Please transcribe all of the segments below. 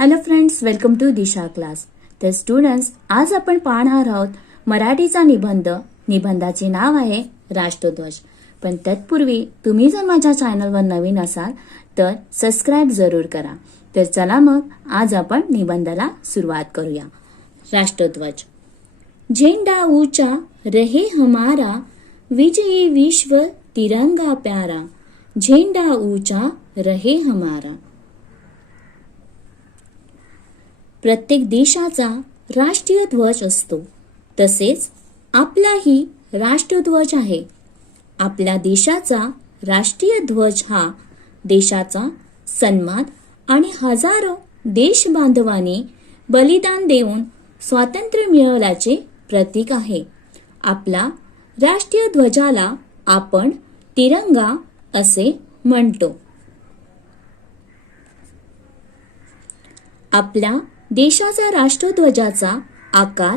Hello friends welcome to Disha class तर students आज आपण पाहणार आहोत मराठीचा निबंध. निबंधाचे नाव आहे राष्ट्रध्वज. पण तत्पूर्वी तुम्ही जर माझ्या चॅनलवर नवीन असाल तर सबस्क्राईब जरूर करा. तर चला मग आज आपण निबंधाला सुरुवात करूया. राष्ट्रध्वज. झेंडा ऊंचा रहे हमारा विजयी विश्व तिरंगा प्यारा. झेंडा ऊंचा रहे हमारा. प्रत्येक देशाचा राष्ट्रीय ध्वज असतो. तसेच आपलाही राष्ट्रध्वज आहे. आपल्या देशाचा राष्ट्रीय ध्वज हा देशाचा सन्मान आणि हजारो देशबांधवाने बलिदान देऊन स्वातंत्र्य मिळवल्याचे प्रतीक आहे. आपला राष्ट्रीय ध्वजाला आपण तिरंगा असे म्हणतो. आपल्या देशाचा राष्ट्रध्वजाचा आकार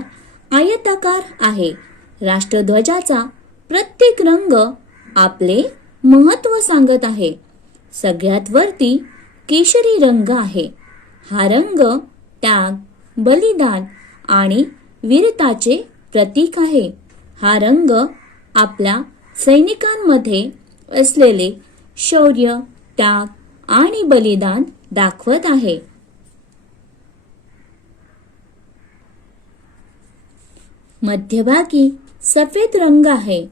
आयताकार आहे. राष्ट्रध्वजाचा प्रत्येक रंग आपले महत्त्व सांगत आहे. सगळ्यात वरती केशरी रंग आहे. हा रंग त्याग बलिदान आणि वीरताचे प्रतीक आहे. हा रंग आपल्या सैनिकांमध्ये असलेले शौर्य त्याग आणि बलिदान दाखवत आहे. मध्यभागी सफेद रंग आहे.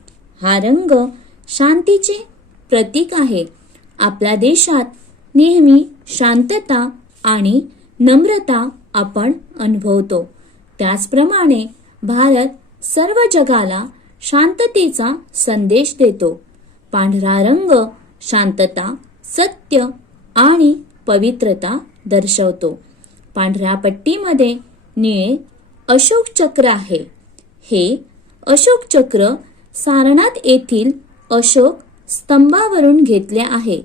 हा रंग शांतीचे प्रतीक आहे. आपल्या देशात नेहमी शांतता आणि नम्रता आपण अनुभवतो. त्याचप्रमाणे भारत सर्व जगाला शांततेचा संदेश देतो. पांढरा रंग शांतता सत्य आणि पवित्रता दर्शवतो. पांढऱ्या पट्टीमध्ये निळे अशोक चक्र आहे. हे अशोक चक्र सारनाथ येथील अशोक स्तंभावरून घेतले आहे.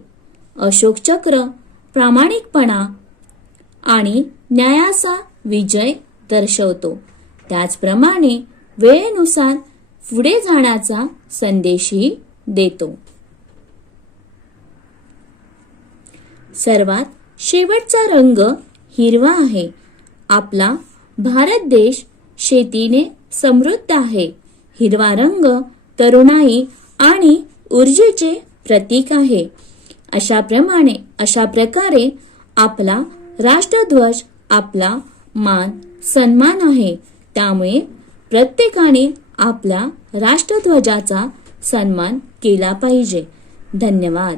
अशोक चक्र प्रामाणिकपणा आणि न्यायाचा विजय दर्शवतो. त्याचप्रमाणे वेळेनुसार पुढे जाण्याचा संदेशही देतो. सर्वात शेवटचा रंग हिरवा आहे. आपला भारत देश शेतीने समृद्ध आहे. हिरवा रंग तरुणाई आणि ऊर्जेचे प्रतीक आहे. अशा प्रमाणे अशा प्रकारे आपला राष्ट्रध्वज आपला मान सन्मान आहे. त्यामुळे प्रत्येकाने आपल्या राष्ट्रध्वजाचा सन्मान केला पाहिजे. धन्यवाद.